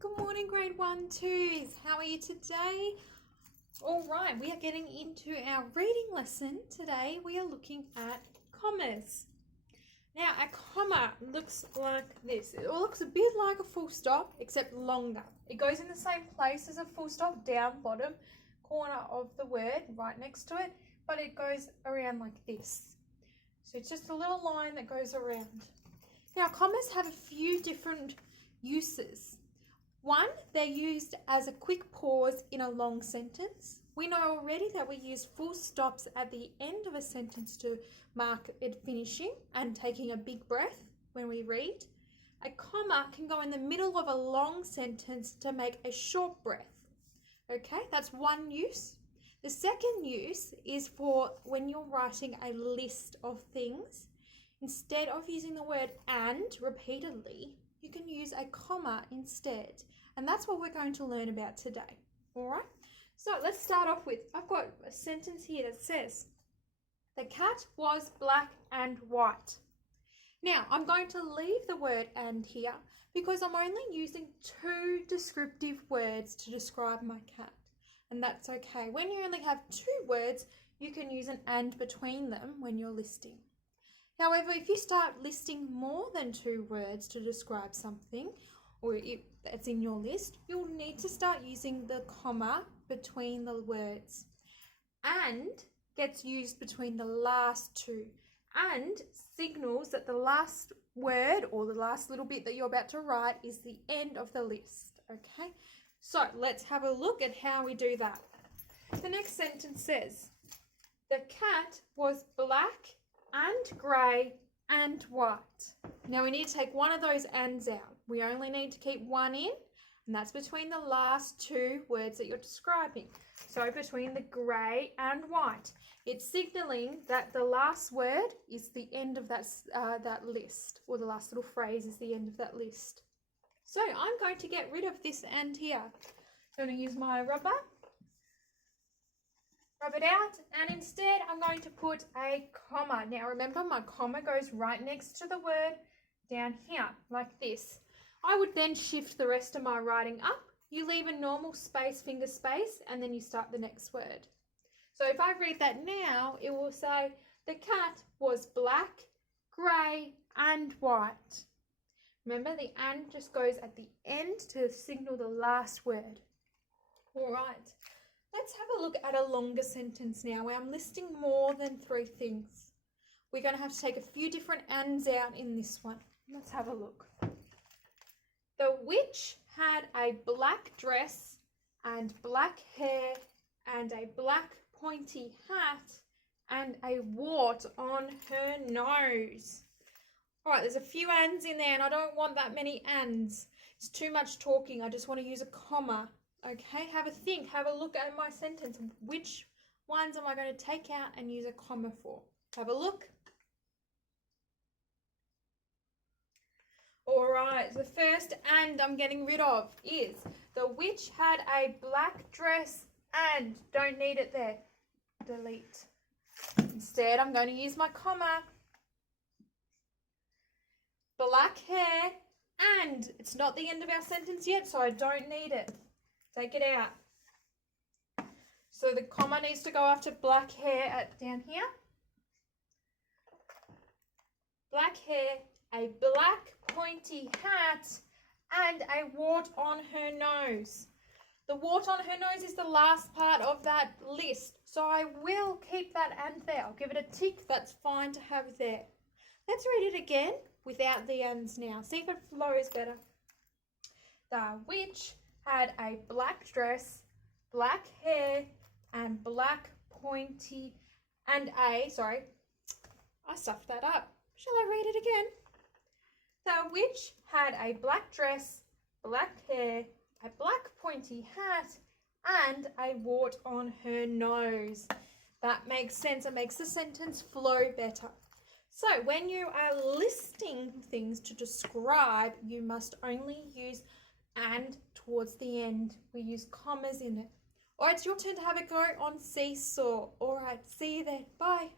Good morning, grade 1 2s. How are you today? All right, we are getting into our reading lesson. Today we are looking at commas. Now, a comma looks like this. It looks a bit like a full stop, except longer. It goes in the same place as a full stop, down bottom corner of the word, right next to it, but it goes around like this. So it's just a little line that goes around. Now, commas have a few different uses. One, they're used as a quick pause in a long sentence. We know already that we use full stops at the end of a sentence to mark it finishing and taking a big breath when we read. A comma can go in the middle of a long sentence to make a short breath. Okay, that's one use. The second use is for when you're writing a list of things. Instead of using the word and repeatedly, you can use a comma instead. And that's what we're going to learn about today. All right. So let's start off with, I've got a sentence here that says, the cat was black and white. Now, I'm going to leave the word and here because I'm only using two descriptive words to describe my cat. And that's okay. When you only have two words, you can use an and between them when you're listing. However, if you start listing more than two words to describe something, or if that's in your list, you'll need to start using the comma between the words. And gets used between the last two. And signals that the last word or the last little bit that you're about to write is the end of the list. Okay, so let's have a look at how we do that. The next sentence says, the cat was black and grey and white. Now we need to take one of those ands out. We only need to keep one in, and that's between the last two words that you're describing. So between the grey and white, it's signalling that the last word is the end of that list, or the last little phrase is the end of that list. So I'm going to get rid of this and here. So I'm going to use my rubber. Rub it out, and instead I'm going to put a comma. Now remember, my comma goes right next to the word down here like this. I would then shift the rest of my writing up. You leave a normal space, finger space, and then you start the next word. So if I read that now, it will say the cat was black, grey and white. Remember, the and just goes at the end to signal the last word. All right. Let's have a look at a longer sentence now where I'm listing more than three things. We're going to have to take a few different ands out in this one. Let's have a look. The witch had a black dress and black hair and a black pointy hat and a wart on her nose. All right, there's a few ands in there and I don't want that many ands. It's too much talking. I just want to use a comma. Okay, have a think, have a look at my sentence. Which ones am I going to take out and use a comma for? Have a look. All right, the first and I'm getting rid of is the witch had a black dress and don't need it there. Delete. Instead, I'm going to use my comma. Black hair and it's not the end of our sentence yet, so I don't need it. Take it out. So the comma needs to go after black hair down here. Black hair, a black pointy hat, and a wart on her nose. The wart on her nose is the last part of that list, so I will keep that and there. I'll give it a tick. That's fine to have there. Let's read it again without the ands now. See if it flows better. The witch had a black dress, black hair, and black pointy, and I stuffed that up. Shall I read it again? The witch had a black dress, black hair, a black pointy hat, and a wart on her nose. That makes sense. It makes the sentence flow better. So when you are listing things to describe, you must only use and towards the end. We use commas in it. All right, it's your turn to have a go on Seesaw. All right, see you there. Bye.